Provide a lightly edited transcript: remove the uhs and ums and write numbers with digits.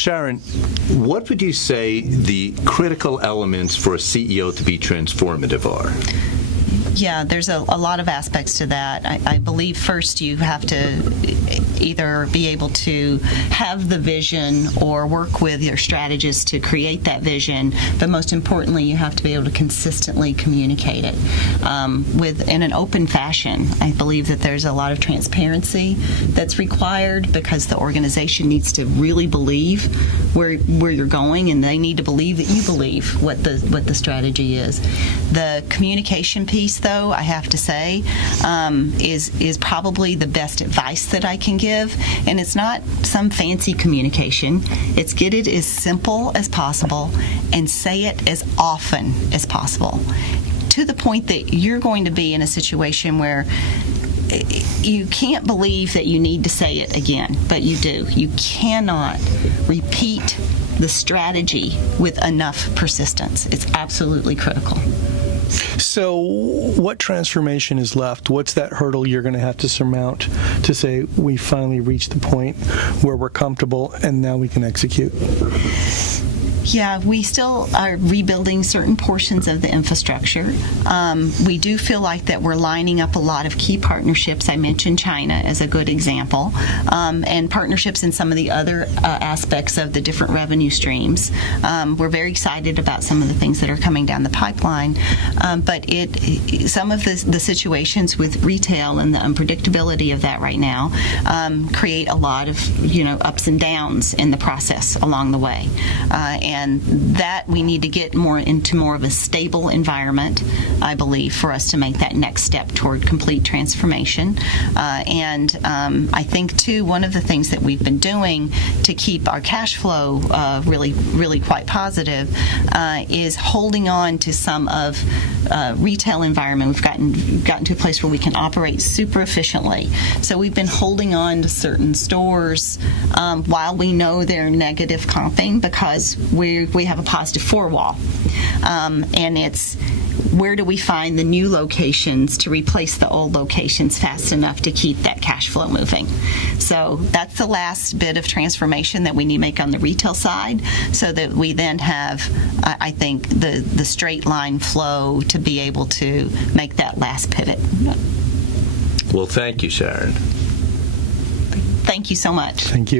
Sharon, what would you say the critical elements for a CEO to be transformative are? Yeah, there's a lot of aspects to that. I believe first you have to either be able to have the vision or work with your strategists to create that vision, but most importantly, you have to be able to consistently communicate it in an open fashion. I believe that there's a lot of transparency that's required because the organization needs to really believe where you're going, and they need to believe that you believe what the strategy is. The communication piece, though, I have to say, is probably the best advice that I can give. And it's not some fancy communication. It's get it as simple as possible and say it as often as possible, to the point that you're going to be in a situation where you can't believe that you need to say it again, but you do. You cannot repeat the strategy with enough persistence. It's absolutely critical. So what transformation is left? What's that hurdle you're going to have to surmount to say we finally reached the point where we're comfortable and now we can execute? Yeah, we still are rebuilding certain portions of the infrastructure. We do feel like that we're lining up a lot of key partnerships. I mentioned China as a good example, and partnerships in some of the other aspects of the different revenue streams. We're very excited about some of the things that are coming down the pipeline, but some of the situations with retail and the unpredictability of that right now create a lot of ups and downs in the process along the way. And that we need to get into more of a stable environment, I believe, for us to make that next step toward complete transformation. And I think, too, one of the things that we've been doing to keep our cash flow really, really quite positive is holding on to some of retail environment. We've gotten to a place where we can operate super efficiently. So we've been holding on to certain stores while we know they're negative comping because we have a positive four-wall. And it's where do we find the new locations to replace the old locations fast enough to keep that cash flow moving. So that's the last bit of transformation that we need to make on the retail side so that we then have, I think, the straight line flow to be able to make that last pivot. Well, thank you, Sharon. Thank you so much. Thank you.